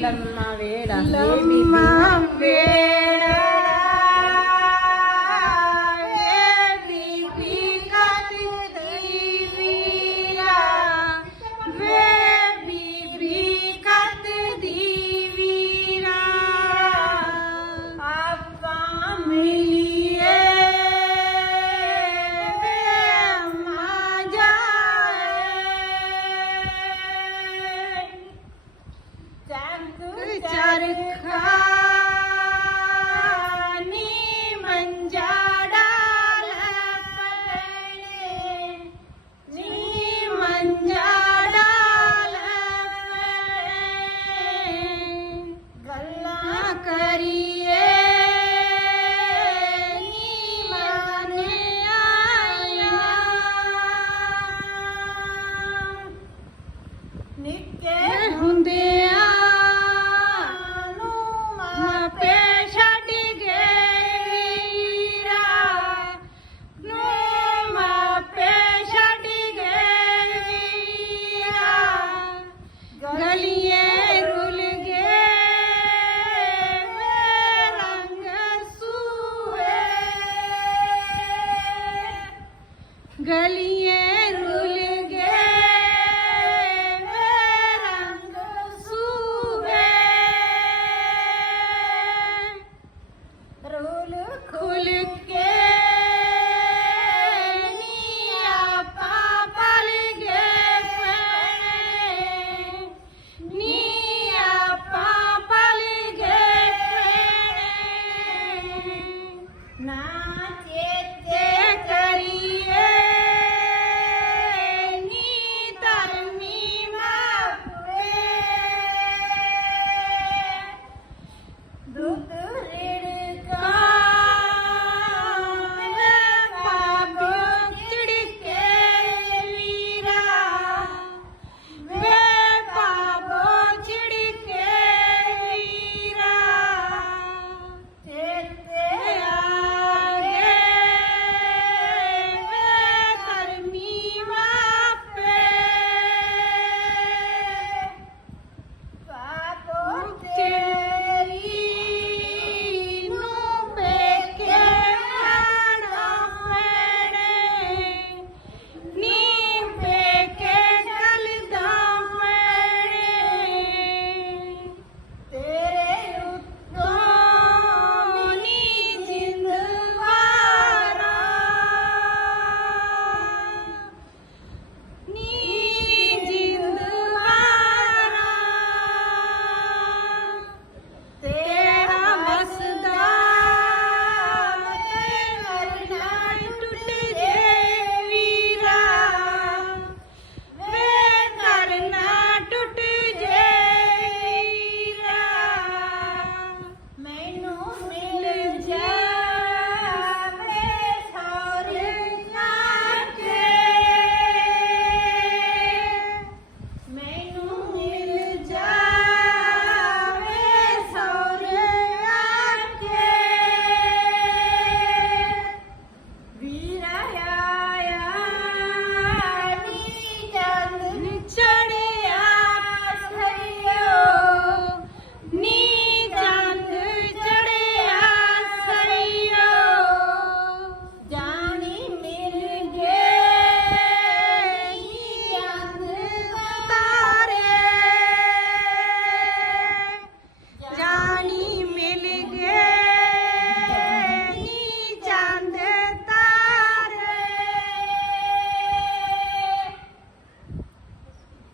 La primavera. La primavera. ચરખાની મંજાડા જી મંજાડા ગલ્લા કરીએ ના ચે